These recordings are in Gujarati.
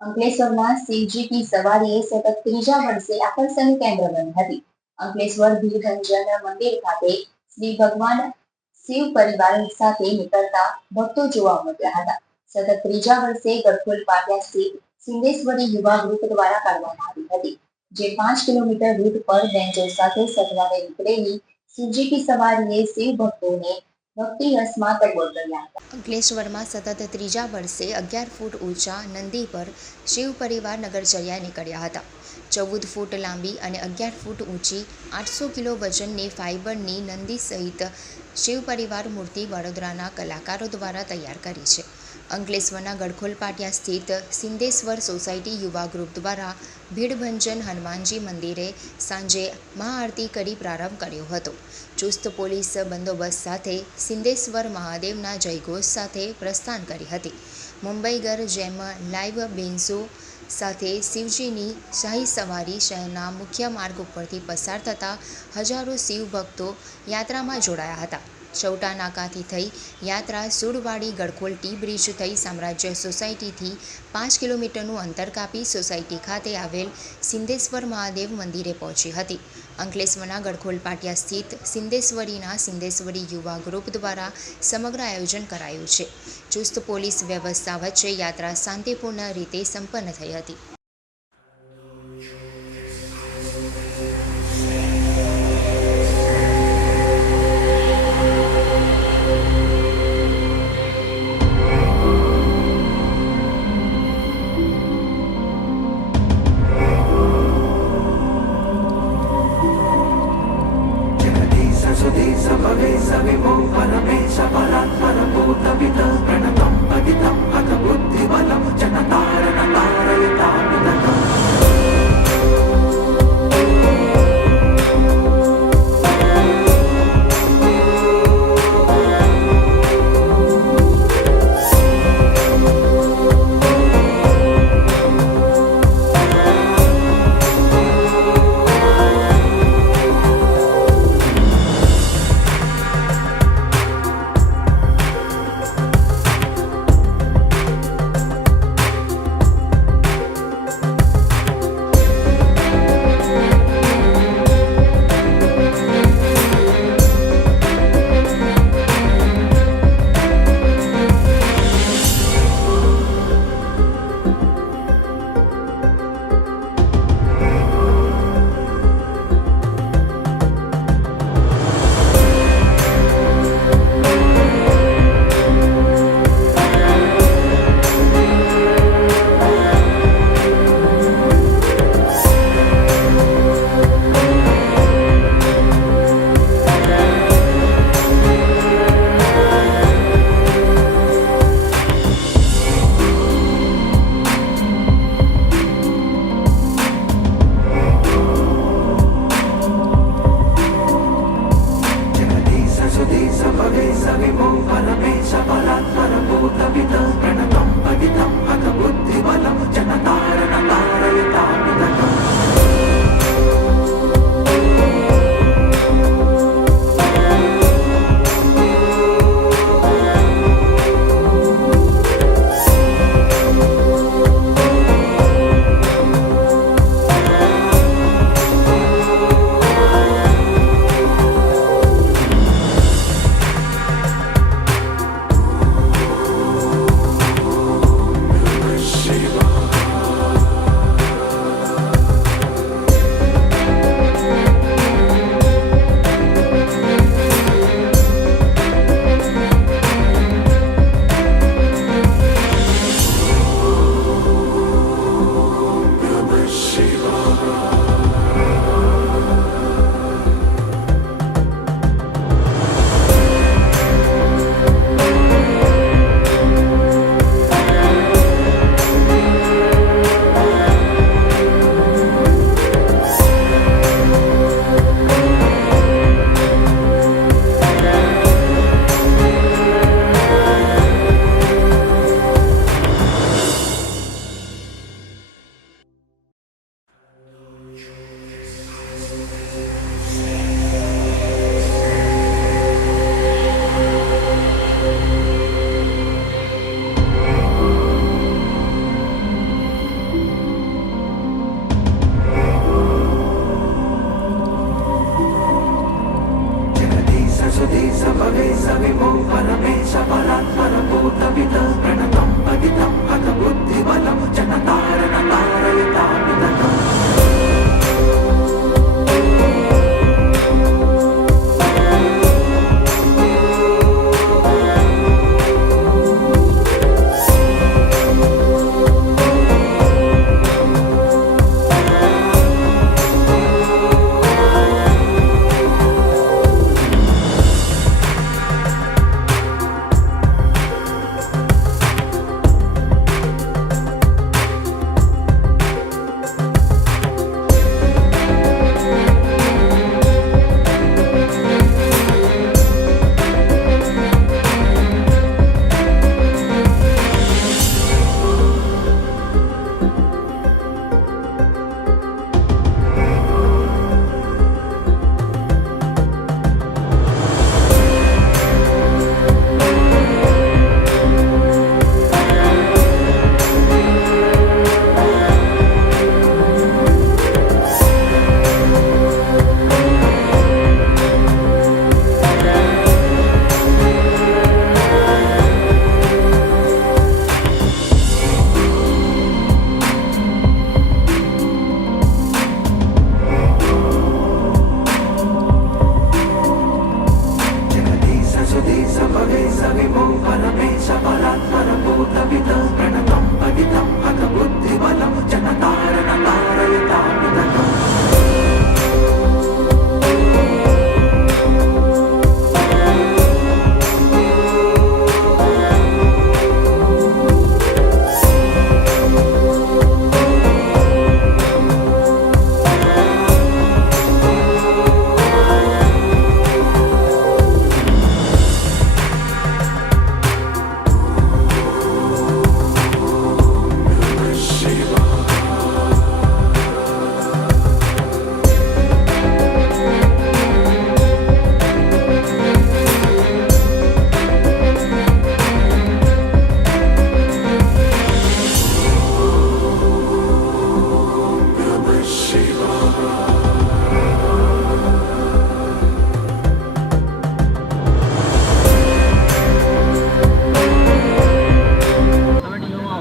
અંકલેશ્વરના શિવજી કી સવારીએ સતત ત્રીજા વર્ષે આકર્ષણનું કેન્દ્ર બની હતી. અંકલેશ્વર ભીડભંજન મંદિર ખાતે શ્રી ભગવાન શિવ પરિવાર સાથે નીકળતા ભક્તો જોવા મળ્યા હતા. સતત ત્રીજા વર્ષે ગડખોલ પાટિયા સ્થિત સિંધેશ્વરી યુવા ગ્રુપ દ્વારા કાઢવામાં આવી હતી, જે 5 કિલોમીટર રૂટ પર બેન્ચો સાથે સથવારે નીકળેલી શિવજી કી સવારીએ શિવ ભક્તોને ભક્તિ રસમાં તરબોળ કર્યા હતા. અંકલેશ્વરમાં સતત ત્રીજા વર્ષે 11 ફૂટ ઊંચા નંદી પર શિવ પરિવાર નગરચર્યા નીકળ્યા હતા. 14 ફૂટ લાંબી અને 11 ફૂટ ઊંચી 800 કિલો વજનની ફાઇબરની નંદી સહિત શિવ પરિવાર મૂર્તિ વડોદરાના કલાકારો દ્વારા તૈયાર કરી છે. અંકલેશ્વરના ગડખોલ પાટિયા સ્થિત સિંધેશ્વર સોસાયટી યુવા ગ્રુપ દ્વારા ભીડભંજન હનુમાનજી મંદિરે સાંજે મહાઆરતી કરી પ્રારંભ કર્યો હતો. ચુસ્ત પોલીસ બંદોબસ્ત સાથે સિંધેશ્વર મહાદેવના જયઘોષ સાથે પ્રસ્થાન કરી હતી. મુંબઈગર જેમ લાઈવ બેન્ઝો સાથે શિવજીની શાહી સવારી શહેરના મુખ્ય માર્ગ ઉપરથી પસાર થતા હજારો શિવ ભક્તો યાત્રામાં જોડાયા હતા. ચૌટા નાકાથી થઈ યાત્રા સુરવાડી ગડખોલ ટી બ્રિજ થઈ સામ્રાજ્ય સોસાયટીથી 5 કિલોમીટરનું અંતર કાપી સોસાયટી ખાતે આવેલ સિંધેશ્વર મહાદેવ મંદિરે પહોંચી હતી. અંકલેશ્વરના ગડખોલ પાટિયા સ્થિત સિંધેશ્વરીના સિંધેશ્વરી યુવા ગ્રુપ દ્વારા સમગ્ર આયોજન કરાયું છે. ચુસ્ત પોલીસ વ્યવસ્થા વચ્ચે યાત્રા શાંતિપૂર્ણ રીતે સંપન્ન થઈ હતી. प्रणतं पतितं हत बुद्धिबलं जनतारणतारयतां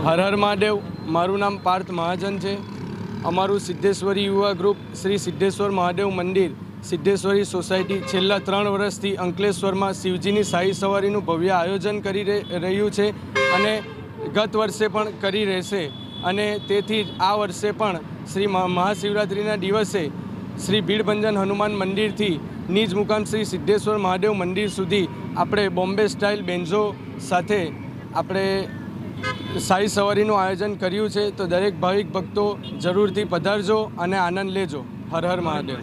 હર હર મહાદેવ. મારું નામ પાર્થ મહાજન છે. અમારું સિદ્ધેશ્વરી યુવા ગ્રુપ શ્રી સિદ્ધેશ્વર મહાદેવ મંદિર સિદ્ધેશ્વરી સોસાયટી છેલ્લા 3 વર્ષથી અંકલેશ્વરમાં શિવજીની શાહી સવારીનું ભવ્ય આયોજન કરી રહ્યું છે અને ગત વર્ષે પણ કરી રહેશે. અને તેથી જ આ વર્ષે પણ શ્રી મહાશિવરાત્રિના દિવસે શ્રી ભીડભંજન હનુમાન મંદિરથી નિજ મુકામ શ્રી સિદ્ધેશ્વર મહાદેવ મંદિર સુધી આપણે બોમ્બે સ્ટાઇલ બેન્ઝો સાથે આપણે શાહી સવારીનું આયોજન કર્યું છે. તો દરેક ભાવિક ભક્તો જરૂરથી પધારજો અને આનંદ લેજો. હર હર મહાદેવ.